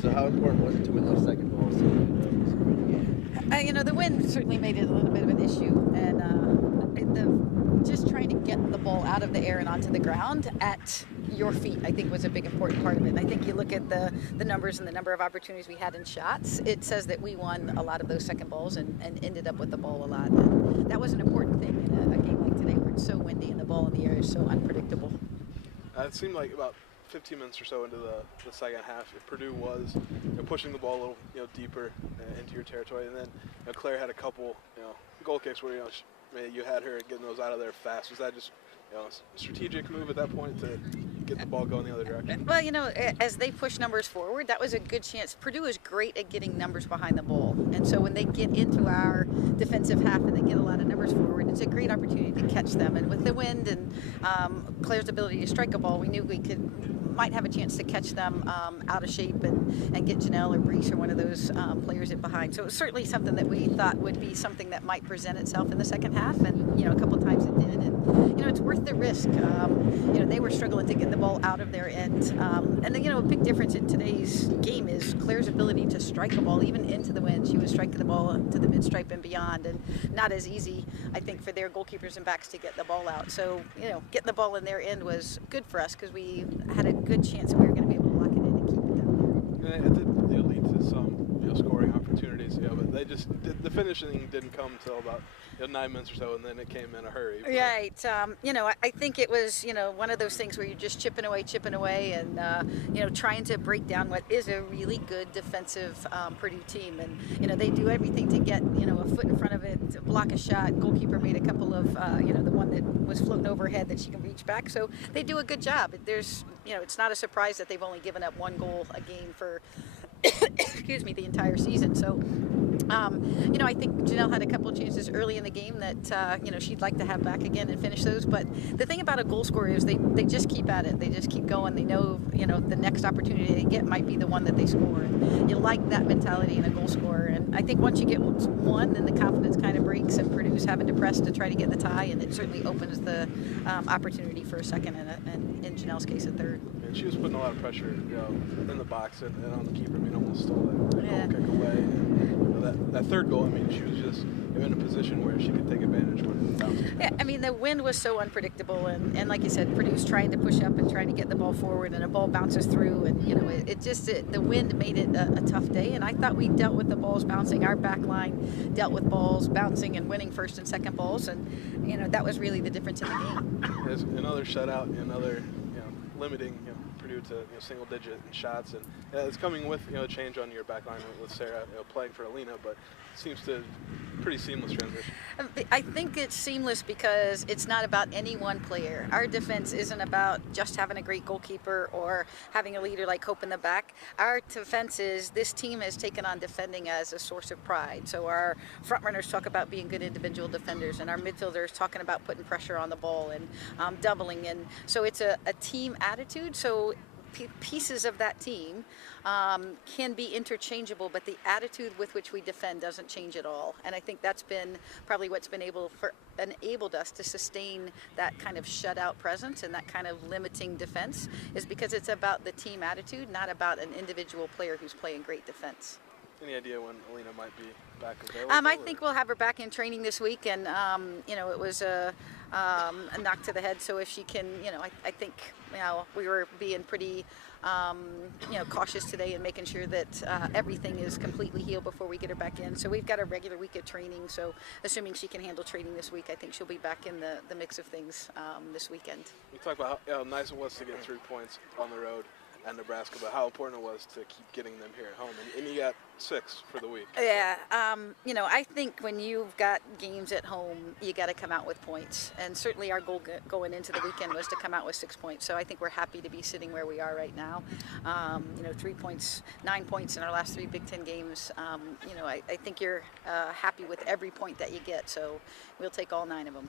So how important was it to win those second balls? The wind certainly made it a little bit of an issue, and just trying to get the ball out of the air and onto the ground at your feet, I think, was a big important part of it. And I think you look at the numbers and the number of opportunities we had in shots, it says that we won a lot of those second balls and ended up with the ball a lot. And that was an important thing in a game like today where it's so windy and the ball in the air is so unpredictable. It seemed like about 15 minutes or so into the second half, Purdue was pushing the ball a little deeper into your territory, and then Claire had a couple goal kicks where you had her getting those out of there fast. Was that just a strategic move at that point to get the ball going the other direction? Well, as they push numbers forward, that was a good chance. Purdue is great at getting numbers behind the ball. And so when they get into our defensive half and they get a lot of numbers forward, it's a great opportunity to catch them. And with the wind and Claire's ability to strike a ball, we knew we might have a chance to catch them out of shape and get Jannelle or Brees or one of those players in behind. So it was certainly something that we thought would be something that might present itself in the second half. And, a couple of times it did. And, it's worth the risk. They were struggling to get the ball out of their end. And then, a big difference in today's game is Claire's ability to strike a ball even into the wind. She was striking the ball to the mid-stripe and beyond, and not as easy, I think, for their goalkeepers and backs to get the ball out. So, getting the ball in their end was good for us because we had a good chance that we were going to be able to lock it in and keep it down there. And it did lead to some scoring opportunities, but they just the finishing didn't come until about 9 minutes or so, and then it came in a hurry. Right. I think it was, one of those things where you're just chipping away, and, trying to break down what is a really good defensive Purdue team. And, they do everything to get, a foot in front of it, to block a shot. Goalkeeper made a couple of, the one that was floating overhead that she can reach back. So they do a good job. There's, it's not a surprise that they've only given up one goal a game for, excuse me, the entire season. So, I think Jannelle had a couple of chances early in the game that, she'd like to have back again and finish those. But the thing about a goal scorer is they just keep at it. They just keep going. They know, the next opportunity they get might be the one that they score. And you like that mentality in a goal scorer. And I think once you get one, then the confidence kind of breaks, and Purdue's having to press to try to get the tie, and it certainly opens the opportunity for a second and in Jannelle's case, a third. And she was putting a lot of pressure, in the box and on the keeper. Almost stole that goal kick away. And, that third goal, she was just in a position where she could take advantage when it bounced. Yeah, the wind was so unpredictable, and like you said, Purdue's trying to push up and trying to get the ball forward, and a ball bounces through, and the wind made it a tough day. And I thought we dealt with the balls bouncing. Our back line dealt with balls bouncing and winning first and second balls, and that was really the difference in the game. There's another shutout, another limiting Purdue to single digit in shots, and it's coming with a change on your back line with Sarah playing for Alina, but it seems to pretty seamless transition. I think it's seamless because it's not about any one player. Our defense isn't about just having a great goalkeeper or having a leader like Hope in the back. Our defense is this team has taken on defending as a source of pride. So our front runners talk about being good individual defenders, and our midfielders talking about putting pressure on the ball and doubling. And so it's a team attitude. So pieces of that team can be interchangeable, but the attitude with which we defend doesn't change at all. And I think that's been probably what's been enabled us to sustain that kind of shutout presence and that kind of limiting defense, is because it's about the team attitude, not about an individual player who's playing great defense. Any idea when Alina might be back available? I think we'll have her back in training this week, and it was a knock to the head. So if she can, I think we were being pretty cautious today and making sure that everything is completely healed before we get her back in. So we've got a regular week of training. So assuming she can handle training this week, I think she'll be back in the mix of things this weekend. You talk about how nice it was to get 3 points on the road at Nebraska, but how important it was to keep getting them here at home, and you got 6 for the week. Yeah, I think when you've got games at home, you got to come out with points, and certainly our goal going into the weekend was to come out with 6 points. So I think we're happy to be sitting where we are right now. 3 points, 9 points in our last 3 Big Ten games. I think you're happy with every point that you get, so we'll take all 9 of them.